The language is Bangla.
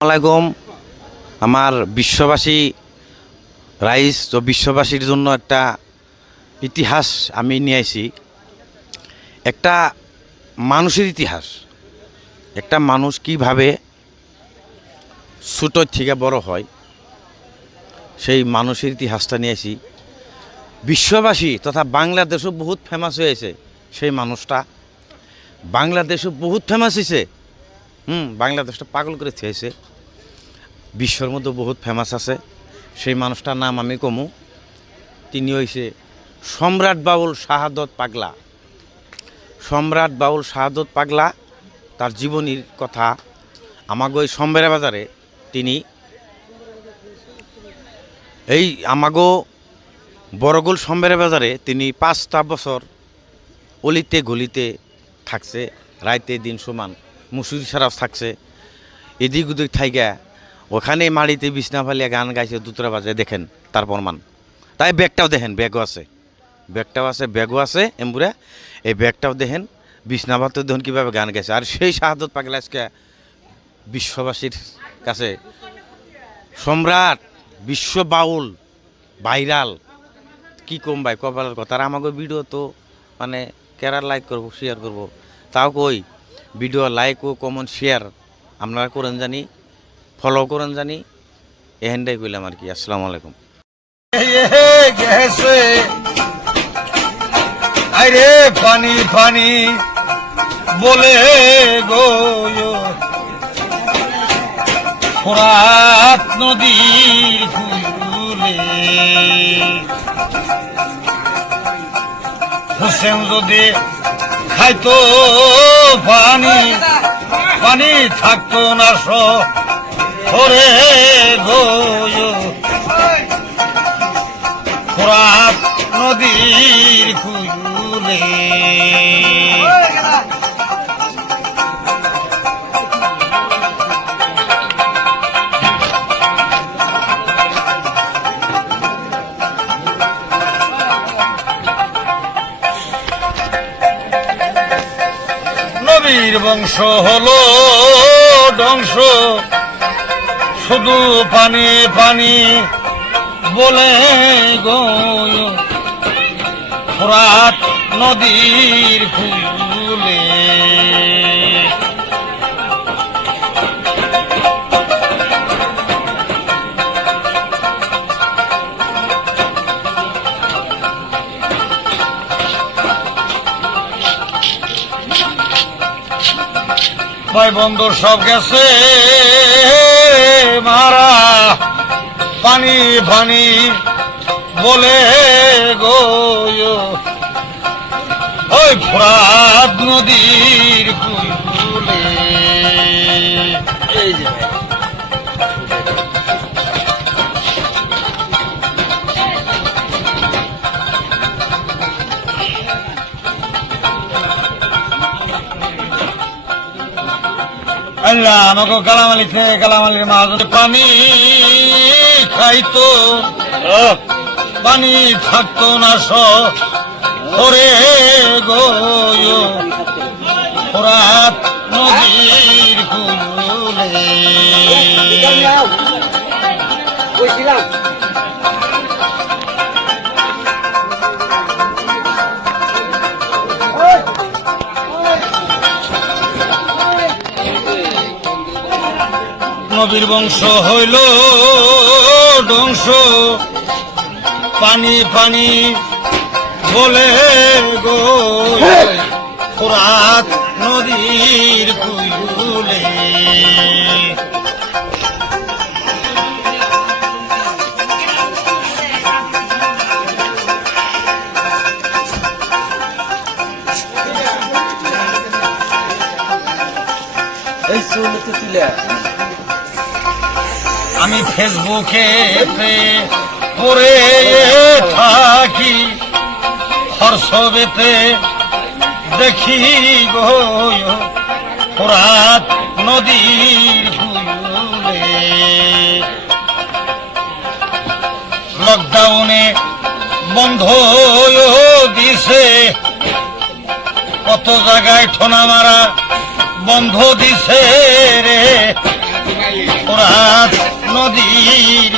আসসালামাইকুম। আমার বিশ্ববাসী রাইস তো বিশ্ববাসীর জন্য একটা ইতিহাস আমি নিয়ে আসি। একটা মানুষের ইতিহাস, একটা মানুষ কিভাবে ছোট থেকে বড় হয় সেই মানুষের ইতিহাসটা নিয়ে আসি। বিশ্ববাসী তথা বাংলাদেশও বহুত ফেমাস হয়েছে সেই মানুষটা, বাংলাদেশও বহুত ফেমাস হয়েছে। বাংলাদেশটা পাগল করে থেয়েছে, বিশ্বর মধ্যে বহুত ফেমাস আছে। সেই মানুষটার নাম আমি কমু, তিনি হইছে সম্রাট বাউল শাহাদত পাগলা। সম্রাট বাউল শাহাদত পাগলা, তার জীবনীর কথা আমাগো ওই সম্বেরা বাজারে তিনি এই আমাগো বড়গোল সম্বেরা বাজারে তিনি 5টা বছর অলিতে গলিতে থাকছে, রাইতে দিন সমান মুসুরি সারাও থাকছে, এদিক ওদিক থাইগা ওখানে মাড়িতে বিছনা ফালিয়া গান গাইছে, দুতরা বাজে দেখেন তার প্রমাণ। তাই ব্যাগটাও দেখেন, ব্যাগও আছে, ব্যাগও আছে এমবুরা, এই ব্যাগটাও দেখেন, বিছনা ভাতে দেখুন কীভাবে গান গাইছে। আর সেই শাহাদত পাগলা আজকে বিশ্ববাসীর কাছে সম্রাট, বিশ্ব বাউল, ভাইরাল, কি কম ভাই কপালের কথা। আর আমাকে ভিডিও তো মানে কেরা লাইক করবো, শেয়ার করবো, তাও কই ভিডিও লাইক ও কমেন্ট শেয়ার আপনারা করেন জানি, ফলো করেন জানি, এহেনটাই কইলাম আর কি। আসসালামু আলাইকুম। আরে পানি পানি বলে গো ফোরাত নদী ফুলে, হুসেন যদি খাইতো পানি, পানি থাকতো না সরে গো ফোরাত নদীর কুলে। নবীর বংশ হলো ধ্বংস, শুধু পানি পানি বলে গো ফোরাত নদীর ফুলে। ভাই বন্ধুর সব গেছে মারা, পানি পানি বলে গো ওই ফোরাত নদীর কুলে। এই যে আল্লাহ আমাকে কালামালির মাঝে পানি খাইতো, পানি থাকতো না সরে গো ফোরাত নদীর কুলে। নবীর বংশ হইল ধ্বংস, পানি পানি বলে গো ফোরাত নদীর কুলে। আমি ফেসবুকে পড়ে থাকি, হর্ষবেতে দেখি গো ফোরাত নদীর কুলে। লকডাউনে বন্ধ দিছে, কত জায়গায় ঠোনা মারা বন্ধ দিছে রে। ফোরাত নদীর